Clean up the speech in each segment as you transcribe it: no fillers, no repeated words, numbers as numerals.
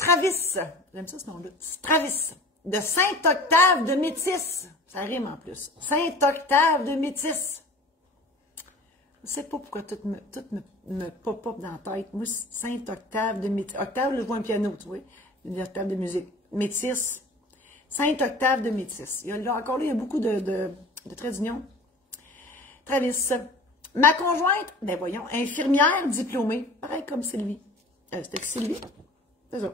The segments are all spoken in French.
Stravis, j'aime ça ce nom-là, Stravis, de Sainte-Octave de Métis. Ça rime en plus. Sainte-Octave de Métis. Je ne sais pas pourquoi tout me pop-up dans la tête. Moi, Sainte-Octave de Métis. Octave, là, je vois un piano, tu vois. Une octave de musique. Métis. Sainte-Octave de Métis. Encore là, il y a beaucoup de traits d'union. Travis. Ma conjointe, ben voyons, infirmière diplômée. Pareil comme Sylvie. C'était Sylvie? C'est ça.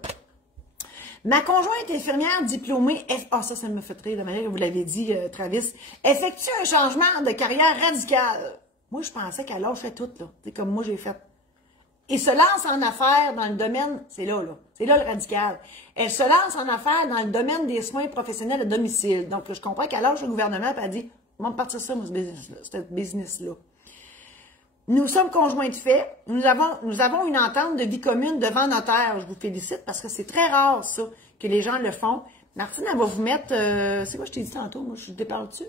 Ma conjointe infirmière diplômée, ça me fait rire de manière que vous l'avez dit, Travis, effectue un changement de carrière radical. Moi, je pensais qu'elle lâchait tout, là. C'est comme moi, j'ai fait. Et se lance en affaires dans le domaine, c'est là. C'est là le radical. Elle se lance en affaires dans le domaine des soins professionnels à domicile. Donc, je comprends qu'elle lâche le gouvernement et elle dit, on va me partir ça, moi, ce business-là. Nous sommes conjoints de fait. Nous avons une entente de vie commune devant notaire. Je vous félicite parce que c'est très rare, ça, que les gens le font. Martine, elle va vous mettre... c'est quoi je t'ai dit tantôt? Moi, je te parle dessus.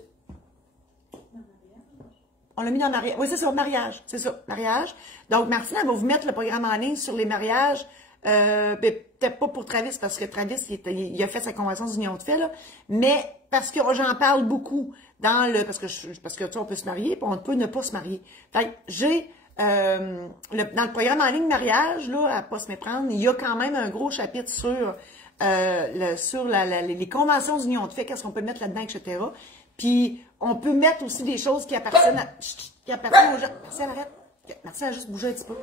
On l'a mis dans le mariage. Oui, c'est ça, mariage. C'est ça, mariage. Donc, Martine, elle va vous mettre le programme en ligne sur les mariages. Peut-être pas pour Travis, parce que Travis, il a fait sa convention d'union de fait, là. Mais parce que j'en parle beaucoup dans le... Parce que tu sais, on peut se marier, puis on peut ne pas se marier. Fait que j'ai... dans le programme en ligne mariage, là, à pas se méprendre, il y a quand même un gros chapitre sur, les conventions d'union de fait, qu'est-ce qu'on peut mettre là-dedans, etc. Puis, on peut mettre aussi des choses qui appartiennent aux gens. Merci, elle arrête. Merci, elle a juste bougé un petit peu.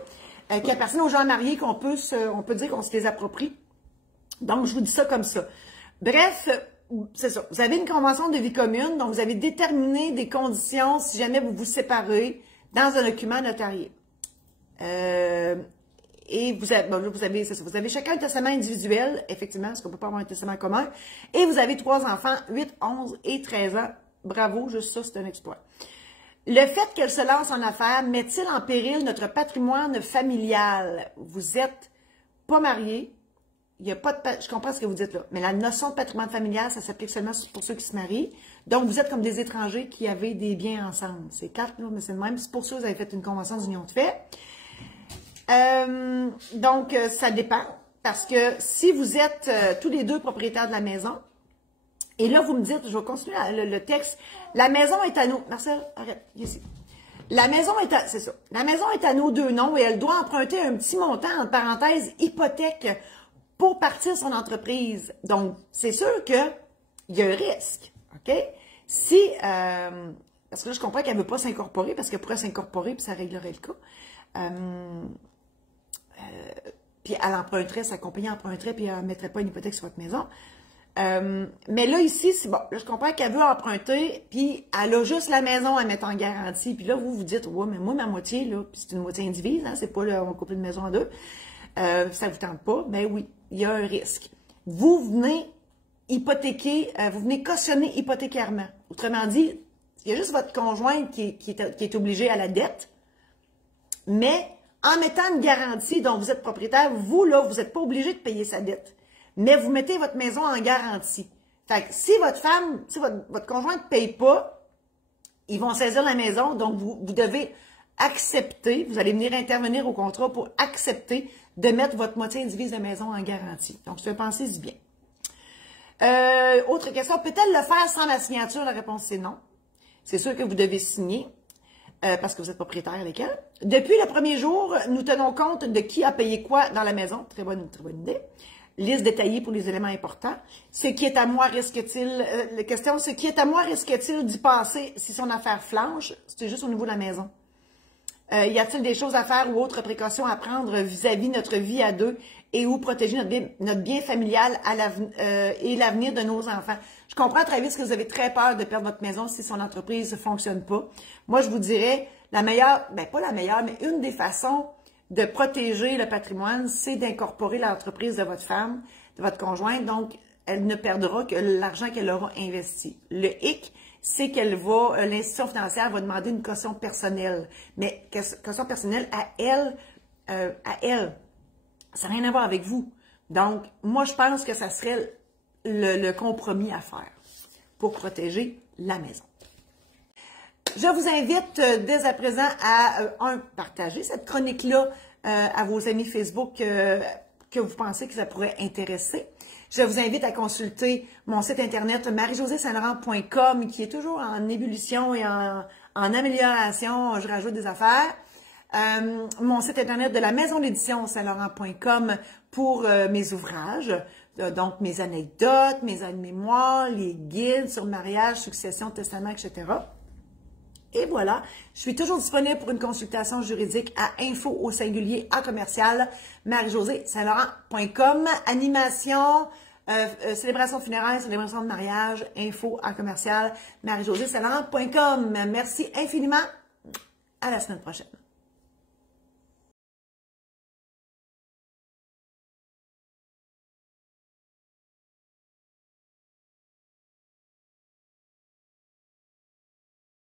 Qui appartiennent aux gens mariés, on peut dire qu'on se les approprie. Donc, je vous dis ça comme ça. Bref, c'est ça. Vous avez une convention de vie commune, donc vous avez déterminé des conditions si jamais vous vous séparez dans un document notarié. Et vous avez chacun un testament individuel, effectivement, parce qu'on ne peut pas avoir un testament commun. Et vous avez 3 enfants, 8, 11 et 13 ans. Bravo, juste ça, c'est un exploit. Le fait qu'elle se lance en affaires met-il en péril notre patrimoine familial? Vous êtes pas mariés. Il y a pas de... Je comprends ce que vous dites là. Mais la notion de patrimoine familial, ça s'applique seulement pour ceux qui se marient. Donc, vous êtes comme des étrangers qui avaient des biens ensemble. C'est 4, là, mais c'est le même. C'est pour ça que vous avez fait une convention d'union de fait. Donc, ça dépend. Parce que si vous êtes tous les deux propriétaires de la maison, et là, vous me dites, je vais continuer le texte, la maison est à nous. Marcel, arrête, ici. La maison est à, c'est ça. La maison est à nos deux noms et elle doit emprunter un petit montant, entre parenthèses, hypothèque, pour partir son entreprise. Donc, c'est sûr qu'il y a un risque, OK? Si, parce que là, je comprends qu'elle ne veut pas s'incorporer, parce qu'elle pourrait s'incorporer, puis ça réglerait le cas. Puis elle emprunterait, sa compagnie emprunterait, puis elle ne mettrait pas une hypothèque sur votre maison. Mais là, ici, c'est bon. Là, je comprends qu'elle veut emprunter, puis elle a juste la maison à mettre en garantie. Puis là, vous dites, ouais, mais moi, ma moitié, là, puis c'est une moitié indivise, hein, c'est pas là, on coupe une maison en deux. Ça vous tente pas? Ben oui, il y a un risque. Vous venez hypothéquer, vous venez cautionner hypothécairement. Autrement dit, il y a juste votre conjoint qui est obligé à la dette, mais en mettant une garantie dont vous êtes propriétaire, vous, là, vous n'êtes pas obligé de payer sa dette. Mais vous mettez votre maison en garantie. Fait que si votre femme, si votre conjoint ne paye pas, ils vont saisir la maison, donc vous devez accepter, vous allez venir intervenir au contrat pour accepter de mettre votre moitié indivise de maison en garantie. Donc, pensez-y bien. Autre question, peut-elle le faire sans ma signature? La réponse, c'est non. C'est sûr que vous devez signer parce que vous êtes propriétaire avec elle. Depuis le premier jour, nous tenons compte de qui a payé quoi dans la maison. Très bonne idée. Liste détaillée pour les éléments importants. Ce qui est à moi risque-t-il... la question, ce qui est à moi risque-t-il d'y passer si son affaire flanche? C'est juste au niveau de la maison. Y a-t-il des choses à faire ou autres précautions à prendre vis-à-vis notre vie à deux et ou protéger notre bien familial et l'avenir de nos enfants? Je comprends très vite que vous avez très peur de perdre votre maison si son entreprise ne fonctionne pas. Moi, je vous dirais, la meilleure, ben pas la meilleure, mais une des façons de protéger le patrimoine, c'est d'incorporer l'entreprise de votre femme, de votre conjointe. Donc, elle ne perdra que l'argent qu'elle aura investi. Le hic, c'est qu'elle va, l'institution financière va demander une caution personnelle. Mais caution personnelle à elle. Ça n'a rien à voir avec vous. Donc, moi, je pense que ça serait le compromis à faire pour protéger la maison. Je vous invite dès à présent à partager cette chronique-là à vos amis Facebook que vous pensez que ça pourrait intéresser. Je vous invite à consulter mon site internet marie-josée-saint-laurent.com qui est toujours en ébullition et en amélioration. Je rajoute des affaires. Mon site internet de la maison d'édition saint-laurent.com pour mes ouvrages, donc mes anecdotes, mes mémoires, les guides sur mariage, succession, testament, etc. Et voilà, je suis toujours disponible pour une consultation juridique à info@marie-josée-saint-laurent.com. Animation, célébration de funérailles, célébration de mariage, marie-josée-saint-laurent.com. Merci infiniment. À la semaine prochaine.